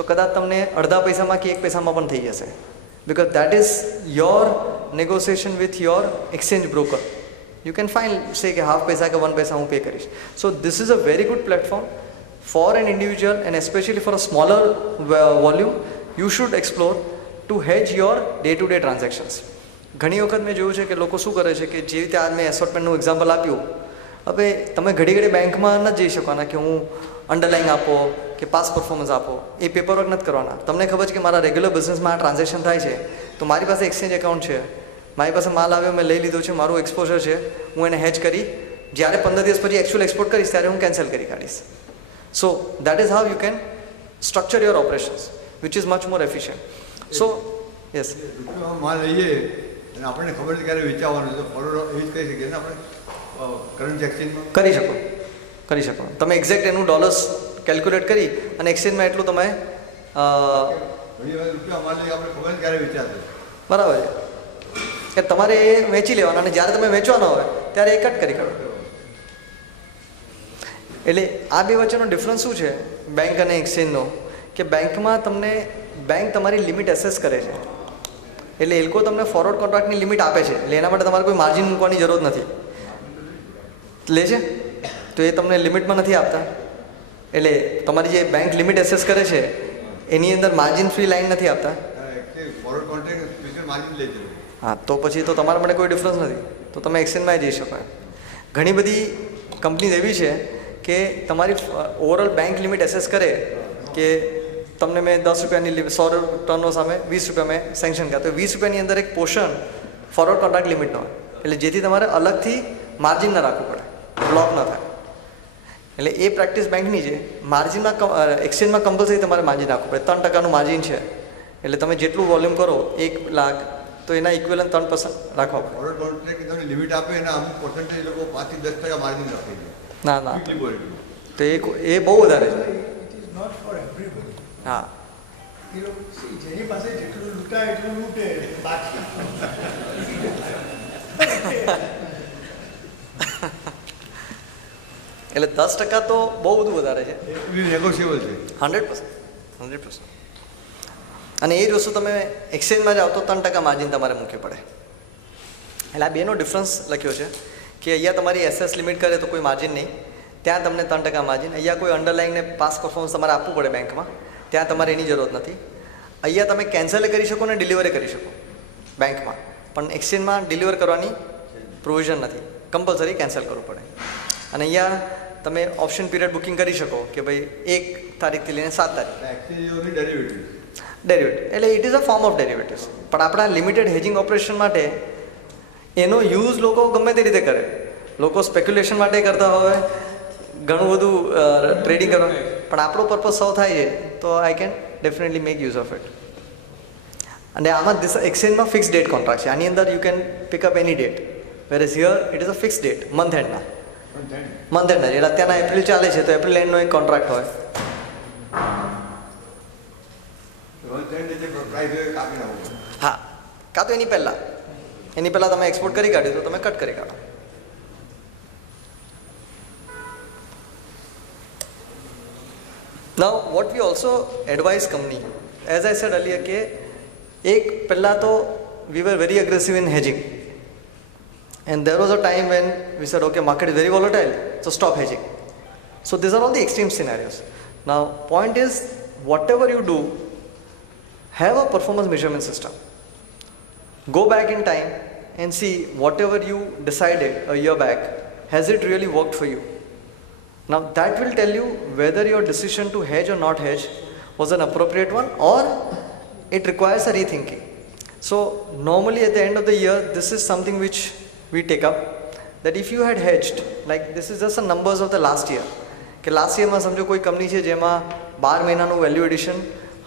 તો કદાચ તમને અડધા પૈસામાં કે 1 પૈસામાં પણ થઈ જશે, because that is your negotiation with your exchange broker. You can find say કે half પૈસા કે 1 પૈસા હું પે કરીશ. So this is a very good platform for an individual, and especially for a smaller volume you should explore to hedge your day to day transactions. ઘણી વખત મેં જોયું છે કે લોકો શું કરે છે કે જે રીતે આ મેં એસોર્ટમેન્ટનું એક્ઝામ્પલ આપ્યું, હવે તમે ઘડી ઘડી બેંકમાં ન જઈ શકવાના કે હું અંડરલાઇન આપો કે પાસ પરફોર્મન્સ આપો, એ પેપરવર્ક નથી કરવાના. તમને ખબર છે કે મારા રેગ્યુલર બિઝનેસમાં આ ટ્રાન્ઝેક્શન થાય છે, તો મારી પાસે એક્સચેન્જ એકાઉન્ટ છે, મારી પાસે માલ આવ્યો મેં લઈ લીધો છે, મારું એક્સપોઝર છે, હું એને હેજ કરી જ્યારે 15 દિવસ પછી એકચ્યુઅલ એક્સપોર્ટ કરીશ ત્યારે હું કેન્સલ કરી કાઢીશ. So that is how you can structure your operations which is much more efficient. So yes, માલ લઈએ અને આપણને ખબર છે ક્યારે વેચાવાનું છે, ફોરવર્ડ એ જ કહી શકીએ ને આપણે કરંટ એક્સચેન્જમાં કરી શકો. તમે એક્ઝેક્ટ એનું ડોલર્સ કેલ્ક્યુલેટ કરી અને એક્સચેન્જમાં એટલું તમે રૂપિયા માલ લઈએ આપણે ખબર ક્યારે વેચાશે, બરાબર છે, કે તમારે એ વેચી લેવાના અને જ્યારે તમે વેચવાના હોય ત્યારે એ કટ કરી કાઢો. એટલે આ બે વચ્ચેનો ડિફરન્સ શું છે બેંક અને એક્સચેન્જનો, કે બેંકમાં તમને બેંક તમારી લિમિટ એસેસ કરે છે, એટલે એ લોકો તમને ફોરવર્ડ કોન્ટ્રાક્ટની લિમિટ આપે છે, એટલે એના માટે તમારે કોઈ માર્જિન મૂકવાની જરૂર નથી. લે છે તો એ તમને લિમિટમાં નથી આપતા, એટલે તમારી જે બેંક લિમિટ એસેસ કરે છે એની અંદર માર્જિન ફ્રી લાઈન નથી આપતા. હા, તો પછી તો તમારા માટે કોઈ ડિફરન્સ નથી, તો તમે એક્સચેન્જમાં જઈ શકો. ઘણી બધી કંપનીઝ એવી છે કે તમારી ઓવરઓલ બેંક લિમિટ એસેસ કરે કે તમને મેં 10 રૂપિયાની 100 ટર્નો સામે 20 રૂપિયા મેં સેન્કશન કર્યા, તો 20 રૂપિયાની અંદર એક પોર્શન ફોરવર્ડ કોન્ટ્રાક્ટ લિમિટનો હોય, એટલે જેથી તમારે અલગથી માર્જિન ન રાખવું પડે, બ્લોક ન થાય. એટલે એ પ્રેક્ટિસ બેંકની છે. માર્જિનમાં એક્સચેન્જમાં કમ્પલસરી તમારે માર્જિન રાખવું પડે. 3% માર્જિન છે, એટલે તમે જેટલું વોલ્યુમ કરો 1 લાખ તો એના ઇક્વિવલન્ટ 3% રાખવા પડે. ફોરવર્ડ કોન્ટ્રાક્ટ તમને લિમિટ આપે એના અમુક પર્સન્ટેજ લોકો 5 થી 10% માર્જિન રાખે છે. ના તો એ બહુ વધારે છે. હા, જેની પાસે જેટલું લૂંટાય એટલું લૂંટે, બાકી એટલે 10% તો બહુ બધું વધારે છે, નેગોશિયેબલ છે 100%. અને એ જ વસ્તુ તમે એક્સચેન્જમાં જાઓ તો 3% માર્જિન તમારે મૂકવી પડે. એટલે આ બેનો ડિફરન્સ લખ્યો છે કે અહીંયા તમારી એસએસ લિમિટ કરે તો કોઈ માર્જિન નહીં, ત્યાં તમને 3% માર્જિન. અહીંયા કોઈ અંડરલાઇનને પાસ પરફોર્મન્સ તમારે આપવું પડે બેંકમાં, ત્યાં તમારે એની જરૂરત નથી. અહીંયા તમે કેન્સલ કરી શકો ને ડિલિવરી કરી શકો બેંકમાં, પણ એક્સચેન્જમાં ડિલિવર કરવાની પ્રોવિઝન નથી, કમ્પલસરી કેન્સલ કરવું પડે. અને અહીંયા તમે ઓપ્શન પીરિયડ બુકિંગ કરી શકો કે ભાઈ 1 તારીખથી લઈને 7 તારીખ. ડેરિવેટિવ એટલે it is a form of derivatives, પણ આપણા લિમિટેડ હેજિંગ ઓપરેશન માટે એનો યુઝ લોકો ગમે તે રીતે કરે. લોકો સ્પેક્યુલેશન માટે કરતા હોય, ઘણું બધું ટ્રેડિંગ કરવા, પણ આપણો પર્પઝ સૌ થાય છે તો I can definitely make use of it. અને આમાં એક્સચેન્જમાં ફિક્સ ડેટ કોન્ટ્રાક્ટ છે, આની અંદર you can pick up any date, where is here it is a fix date, month એન્ડના. એટલે અત્યારના એપ્રિલ ચાલે છે તો એપ્રિલ એન્ડનો એક કોન્ટ્રાક્ટ હોય. હા, કાં તો એની પહેલાં તમે એક્સપોર્ટ કરી કાઢ્યું તો તમે કટ કરી કાઢો. Now what we also advise company, as I said earlier, કે એક પહેલાં તો we were very aggressive in hedging, and there was a time when we said okay, market is very volatile, so stop hedging. So these are all the extreme scenarios. Now point is, whatever you do, have a performance measurement system. Go back in time and see whatever you decided a year back, has it really worked for you? Now that will tell you whether your decision to hedge or not hedge was an appropriate one or it requires a rethinking. So normally at the end of the year, this is something which we take up, that if you had hedged, like this is just the numbers of the last year, કે last યરમાં સમજો કોઈ company છે જેમાં 12 મહિનાનું value addition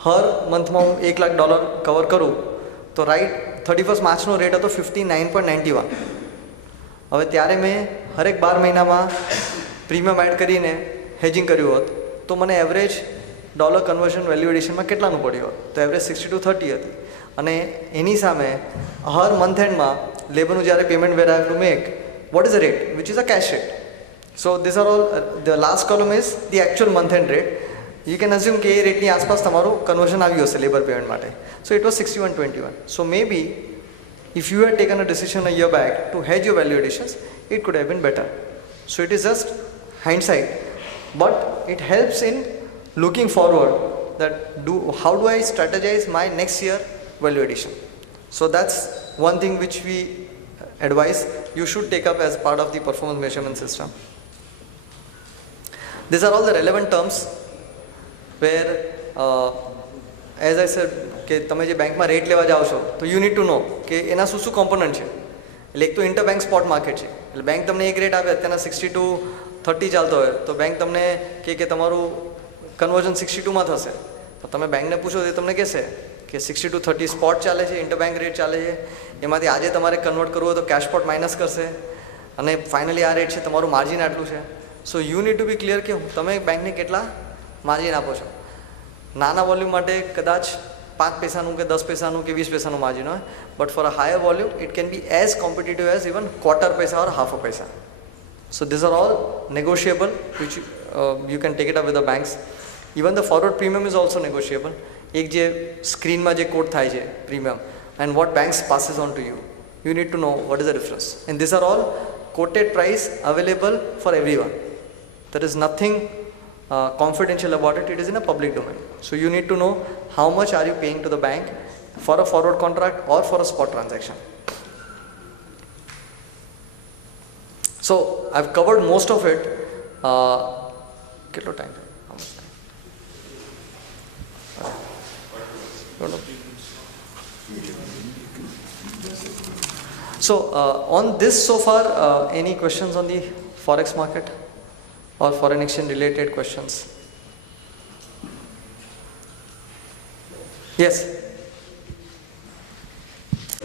હર મંથમાં હું $1 lakh cover કરું, તો right 31 માર્ચનો rate હતો 59.91. હવે ત્યારે મેં હરેક 12 મહિનામાં પ્રીમિયમ એડ કરીને હેજિંગ કર્યું હોત તો મને એવરેજ ડોલર કન્વર્ઝન વેલ્યુ એડિશનમાં કેટલાનું પડ્યું હોત? તો એવરેજ 62:30 હતી. અને એની સામે હર મંથ એન્ડમાં લેબરનું જ્યારે payment where I to make, what is the rate which is a cash rate. So these are all, the last column is the actual month end rate, You can assume કે એ રેટની આસપાસ તમારું conversion આવ્યું હશે labour payment માટે. So it was 61:21. So maybe if you had taken a decision a year back to hedge your value additions, it could have been better. So it is just hindsight, but it helps in looking forward that how do I strategize my next year value addition. So that's one thing which we advise you should take up as part of the performance measurement system. These are all the relevant terms where as I said કે તમે જે બેંકમાં rate લેવા જાઓ છો તો you need two નો કે એના શું શું કોમ્પોનન્ટ છે. એટલે એક તો ઇન્ટરબેંક સ્પોટ માર્કેટ છે, એટલે બેંક તમને એક રેટ આપે અત્યારના 62-30 ચાલતો હોય તો બેંક તમને કે તમારું કન્વર્ઝન 62માં થશે તો તમે બેંકને પૂછો તો તમને કહેશે કે 62-30 સ્પોટ ચાલે છે, ઇન્ટરબેંક રેટ ચાલે છે, એમાંથી આજે તમારે કન્વર્ટ કરવું હોય તો કેશ સ્પોટ માઇનસ કરશે અને ફાઇનલી આ રેટ છે, તમારું માર્જિન આટલું છે. So you need to be clear કે તમે બેંકને કેટલા માર્જિન આપો છો. નાના વોલ્યુમ માટે કદાચ 5 પૈસાનું કે 10 પૈસાનું કે 20 પૈસાનું માર્જિન હોય, but for a higher volume it can be as competitive as even quarter પૈસા ઓર હાફ અ પૈસા. So this are all negotiable which you can take it up with the banks. Even the forward premium is also negotiable. એક જે સ્ક્રીનમાં જે code થાય છે premium and what banks passes on to you need two know what is the difference. And this are all quoted price available for everyone. There is nothing confidential about it. It is in a public domain. So you need to know how much are you paying to the bank for a forward contract or for a spot transaction. So I've covered most of it. Kitlo time? How much time? Don't know. So on this so far, any questions on the forex market or foreign exchange related questions? Yes.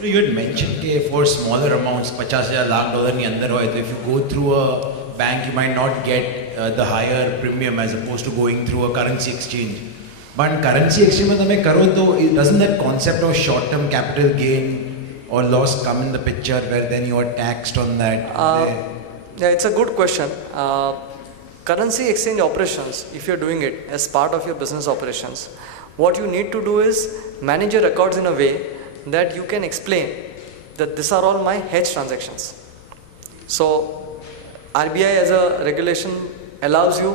You had mentioned that for smaller amounts, $50,000 lakh ni andar hoy, so if you go through a bank, you might not get the higher premium as opposed to going through a currency exchange. But currency exchange mein tame karo to doesn't that concept of short-term capital gain or loss come in the picture where then you are taxed on that? Yeah, it's a good question. Currency exchange operations, if you're doing it as part of your business operations, what you need to do is manage your records in a way that you can explain that these are all my hedge transactions. So RBI as a regulation allows you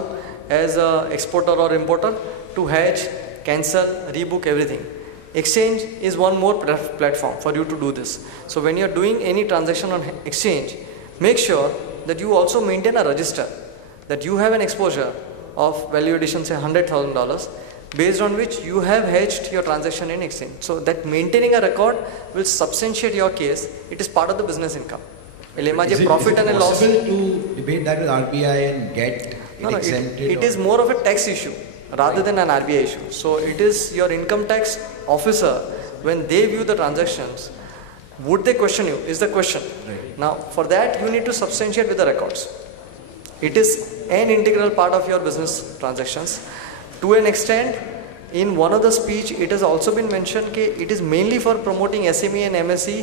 as a exporter or importer to hedge, cancel, rebook everything. Exchange is one more platform for you to do this. So when you're doing any transaction on exchange, make sure that you also maintain a register that you have an exposure of value addition say $100,000 based on which you have hedged your transaction in exchange. So that maintaining a record will substantiate your case. It is part of the business income. Is it possible to debate that with RBI and get exempted? It is more of a tax issue rather than an RBI issue. So it is your income tax officer, when they view the transactions, would they question you is the question. Right. Now for that you need to substantiate with the records. It is an integral part of your business transactions. To an extent, in one of the speech it has also been mentioned that it is mainly for promoting SME and MSE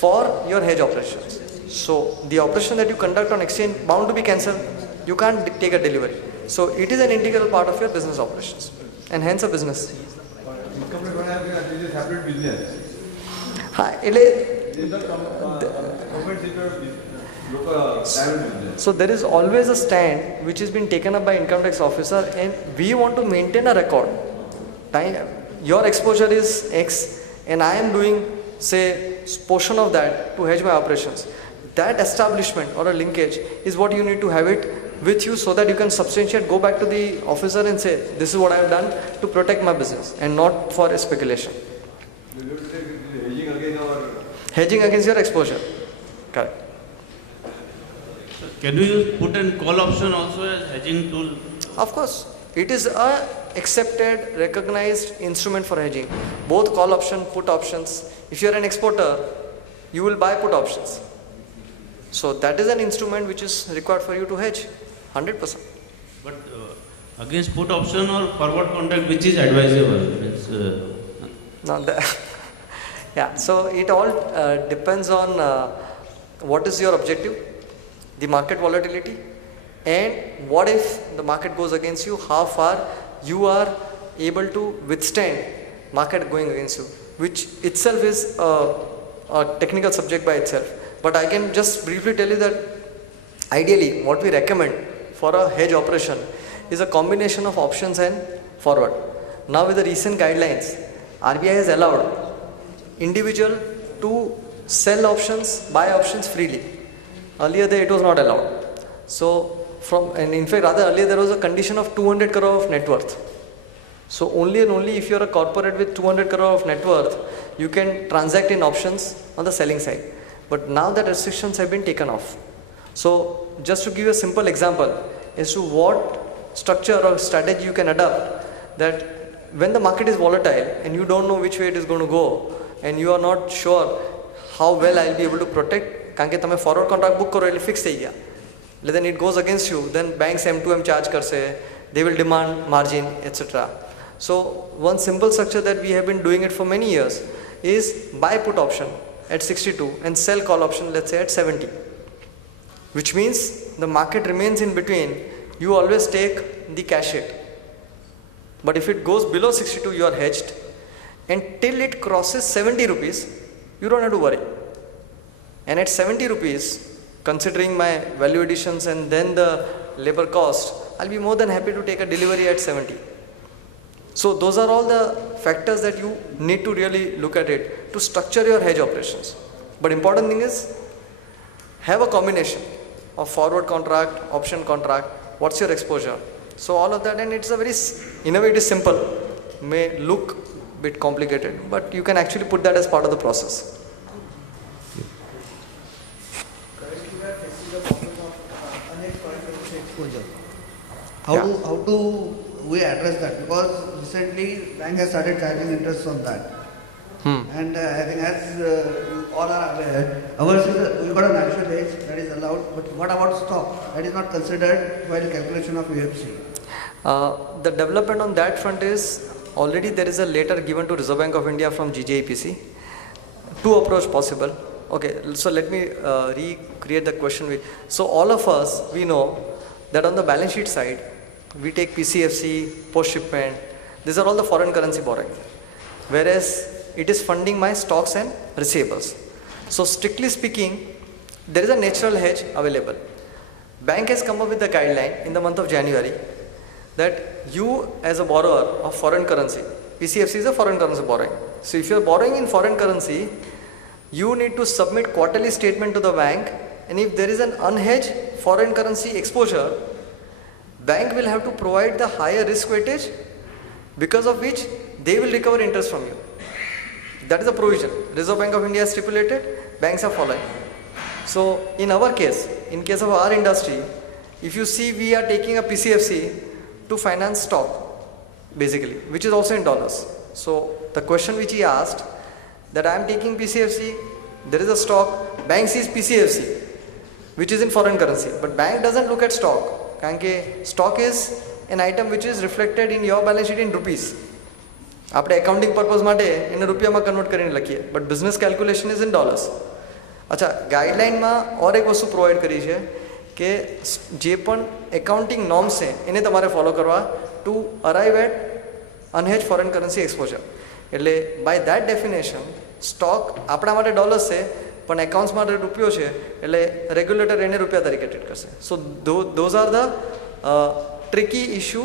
for your hedge operations. So the operation that you conduct on exchange bound to be cancelled. You can't take a delivery. So it is an integral part of your business operations and hence a business. Income tax is a separate business. So there is always a stand which has been taken up by income tax officer and we want to maintain a record. Your exposure is X and I am doing say portion of that to hedge my operations. That establishment or a linkage is what you need to have it with you so that you can substantiate, go back to the officer and say this is what I have done to protect my business and not for a speculation. Hedging against your exposure. Correct. Can you put in call option also as hedging tool? Of course, it is a accepted, recognized instrument for hedging. Both call option, put options. If you are an exporter, you will buy put options. So that is an instrument which is required for you to hedge, 100%. But against put option or forward contract, which is advisable? Now, yeah. So it all depends on what is your objective, the market volatility, and what if the market goes against you, how far you are able to withstand market going against you, which itself is a technical subject by itself. But I can just briefly tell you that ideally what we recommend for a hedge operation is a combination of options and forward. Now with the recent guidelines, RBI has allowed individual to sell options, buy options freely. Earlier it was not allowed. So and in fact rather earlier there was a condition of 200 crore of net worth. So only and only if you are a corporate with 200 crore of net worth, you can transact in options on the selling side. But now that restrictions have been taken off. So just to give you a simple example as to what structure or strategy you can adopt, that when the market is volatile and you don't know which way it is going to go and you are not sure how well I will be able to protect, કારણ કે તમે forward contract book કરો એટલે fix થઈ ગયા. Then it goes against you, then banks M2M charge કરશે, they will demand margin, etc. So one simple structure that we have been doing it for many years is buy put option at 62 and sell call option, let's say at 70. Which means the market remains in between, you always take the cash hit. But if it goes below 62, you are hedged, and till it crosses 70 rupees, you don't have to worry. And at 70 rupees, considering my value additions and then the labor cost, I'll be more than happy to take a delivery at 70. So those are all the factors that you need to really look at it to structure your hedge operations. But important thing is, have a combination of forward contract, option contract, what's your exposure. So all of that, and it's a very, in a way it is simple, may look a bit complicated, but you can actually put that as part of the process. Currently, we are facing the problem of unhedged foreign currency exposure. Yeah. How do we address that? Because recently, bank has started charging interest on that. And I think as you all are aware, ours is we got a natural hedge that is allowed, but what about stock? That is not considered while calculation of UFC. The development on that front is already there is a letter given to Reserve Bank of India from GJIPC. Two approach possible. Okay, so let me recreate the question. So all of us, we know that on the balance sheet side, we take PCFC, post shipment. These are all the foreign currency borrowing. Whereas it is funding my stocks and receivables. So strictly speaking, there is a natural hedge available. Bank has come up with the guideline in the month of January that you as a borrower of foreign currency, PCFC is a foreign currency borrowing. So if you are borrowing in foreign currency, you need to submit quarterly statement to the bank, and if there is an unhedged foreign currency exposure, bank will have to provide the higher risk weightage, because of which they will recover interest from you. That is a provision. Reserve Bank of India has stipulated, banks are following. So in our case, in case of our industry, if you see, we are taking a PCFC to finance stock, basically, which is also in dollars. So the question which he asked, that I am taking PCFC, there is a stock, bank sees PCFC, which is in foreign currency, but bank doesn't look at stock. Because stock is an item which is reflected in your balance sheet in rupees. આપણે accounting purpose માટે એને રૂપિયામાં convert કરીને લખીએ, but business calculation is in dollars. અચ્છા, ગાઈડલાઇનમાં ઓર એક વસ્તુ provide કરી છે કે જે પણ એકાઉન્ટિંગ નોર્મ્સ છે એને તમારે ફોલો કરવા to arrive at unhedge foreign currency exposure. એટલે બાય ધેટ ડેફિનેશન સ્ટોક આપણા માટે ડોલર્સ છે, પણ એકાઉન્ટ્સ માટે રૂપિયો છે, એટલે રેગ્યુલેટર એને રૂપિયા તરીકે ટ્રીટ કરશે. So those are the tricky issue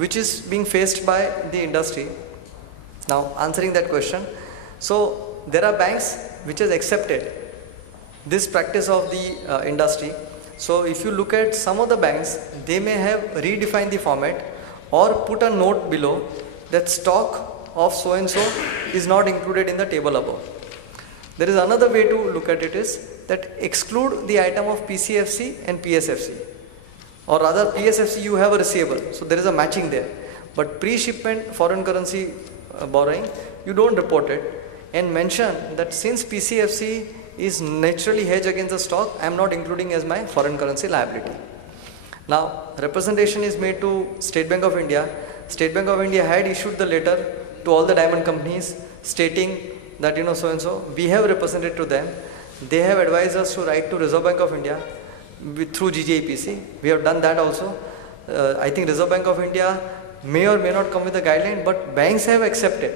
which is being faced by the industry. Now answering that question, so there are banks which has accepted this practice of the industry. So if you look at some of the banks, they may have redefined the format or put a note below that stock of so and so is not included in the table above. There is another way to look at it, is that exclude the item of PCFC and PSFC, or rather PSFC you have a receivable, so there is a matching there, but pre-shipment foreign currency borrowing you don't report it, and mention that since PCFC is naturally hedged against the stock, I am not including as my foreign currency liability. Now representation is made to State Bank of India. State Bank of India had issued the letter to all the diamond companies stating that so and so, we have represented to them, they have advised us to write to Reserve Bank of India through GJPC. We have done that also. I think Reserve Bank of India may or may not come with a guideline, but banks have accepted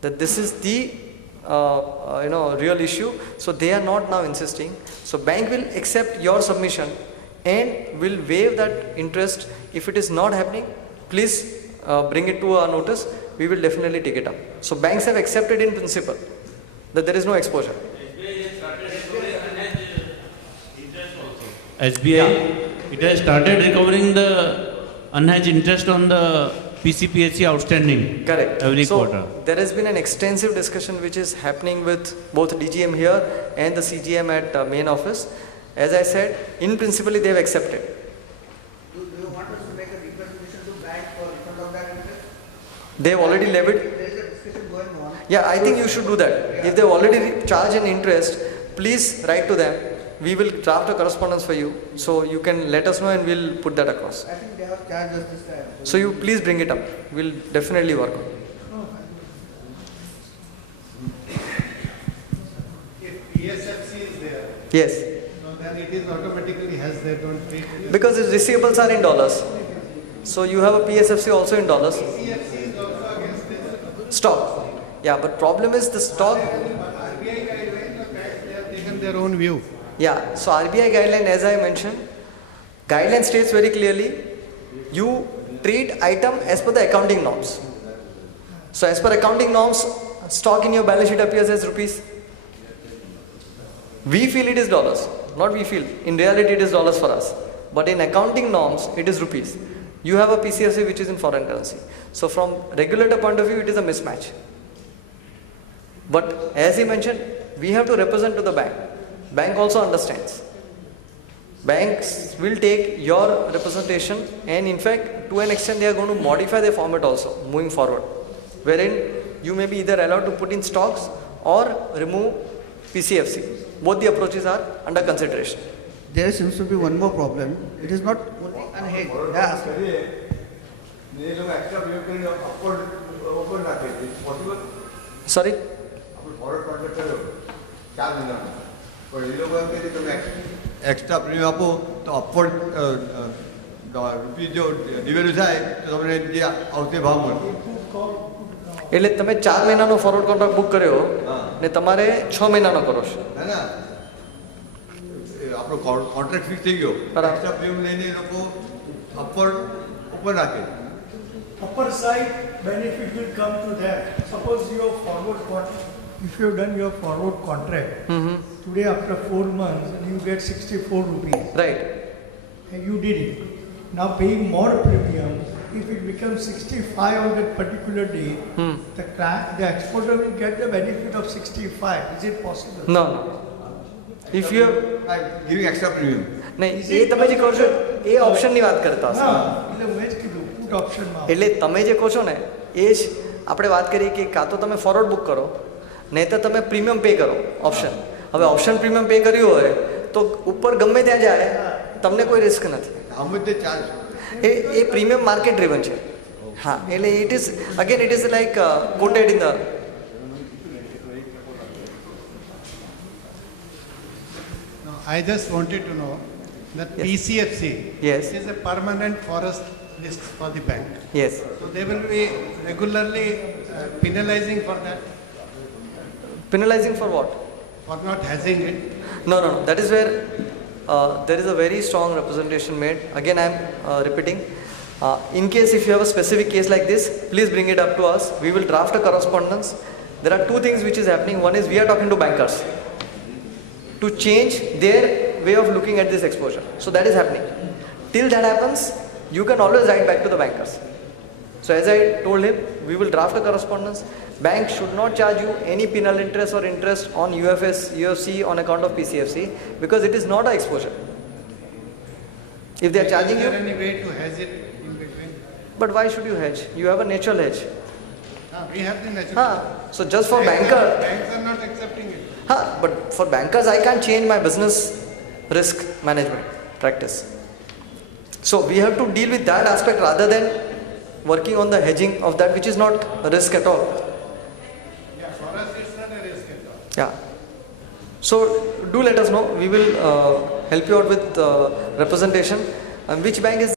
that this is the real issue. So they are not now insisting. So bank will accept your submission and will waive that interest. If it is not happening, please bring it to our notice. We will definitely take it up. So banks have accepted in principle that there is no exposure. SBI, it has started recovering the unhedged interest on the PCPSC outstanding. Correct. Every so quarter. There has been an extensive discussion which is happening with both DGM here and the CGM at main office. As I said, in principle they have accepted. Do you want us to make a representation to bank for refund of that interest? They have already levied. There is a discussion going on. Yeah, I think you should do that. If they have already charged an interest, please write to them. We will draft a correspondence for you. So you can let us know and we'll put that across. I think they have charged us this time. So you please bring it up. We'll definitely work on it. If PSFC is there, Yes. so then it is automatically has their own rate. Because its receivables are in dollars. So you have a PSFC also in dollars. PSFC is also against this. Stock. Yeah, but problem is the stock. RBI guidelines, the banks, they have taken their own view. Yeah, so RBI guideline, as I mentioned, guideline states very clearly, you treat item as per the accounting norms. So as per accounting norms, stock in your balance sheet appears as rupees. We feel it is dollars, not we feel. In reality, it is dollars for us. But in accounting norms, it is rupees. You have a PCFC which is in foreign currency. So from regulator point of view, it is a mismatch. But as he mentioned, we have to represent to the bank. Bank also understands. Banks will take your representation, and in fact, to an extent, they are going to modify their format also moving forward, wherein you may be either allowed to put in stocks or remove PCFC. Both the approaches are under consideration. There seems to be one more problem. It is not only unhedged. Yeah. ये लोग extra प्रयोग करें ऊपर रखे possible Sorry? આપણે forward contract કર્યો 4 મહિનાનો પણ એ લોકો એમ કહે છે કે તમે એક્સ્ટ્રા પ્રીમિયમ આપો તો અપવર્ડ રૂપી જો ડિવેલ્યુ થાય તો તમને જે આવતે ભાવ મળે. એટલે તમે 4 મહિનાનો ફોરવર્ડ કોન્ટ્રાક્ટ બુક કર્યો ને તમારે 6 મહિનાનો કરો છો. ના ના આપણો કોન્ટ્રાક્ટ ફિક્સ થઈ ગયો બરાબર. એક્સ્ટ્રા પ્રીમિયમ લઈને એ લોકો અપવર્ડ ઉપર રાખે. Upper side benefit will come to that. Suppose your forward contract, if you have done your forward contract, today after 4 months you get 64 rupees. Right. And you did it. Now paying more premium, if it becomes 65 on that particular day, the exporter will get the benefit of 65. Is it possible? No, no. If you have, giving extra premium નહીં એ તમે જે કહો છો એ ઓપ્શનની વાત કરતા હશો. હા, એટલે મેં જ કીધું put option માં. એટલે તમે જે કહો છો ને એ જ આપણે વાત કરીએ કે કાં તો તમે ફોરવર્ડ બુક કરો નહીં તો તમે પ્રીમિયમ પે કરો ઓપ્શન. હવે ઓપ્શન પ્રીમિયમ પે કર્યું હોય તો ઉપર ગમે ત્યાં જાય તમને કોઈ રિસ્ક નથી. આમ જ તે ચાર્જ એ પ્રીમિયમ માર્કેટ ડ્રીવન છે. હા એટલે it is again it is like coated in the. No, I just wanted to know that Yes. PCFC Yes. is a permanent forest risk for the bank. Yes. So they will be regularly penalizing for that, Penalizing for what? for not hedging it. No, no, no. That is where there is a very strong representation made. Again, I am repeating. In case if you have a specific case like this, please bring it up to us. We will draft a correspondence. There are two things which is happening. One is we are talking to bankers to change their way of looking at this exposure. So that is happening. Till that happens, you can always write back to the bankers. So as I told him, we will draft a correspondence. Bank should not charge you any penal interest or interest on UFS, UFC on account of PCFC because it is not an exposure. If they are charging Is there you, any way to hedge it in between? but why should you hedge? You have a natural hedge. We have the natural. So just for banker, Banks are not accepting it. but for bankers I can't change my business risk management practice. So we have to deal with that aspect rather than working on the hedging of that which is not a risk at all. Yeah, for us it's not a risk at all. Yeah. So do let us know. We will help you out with representation. And which bank is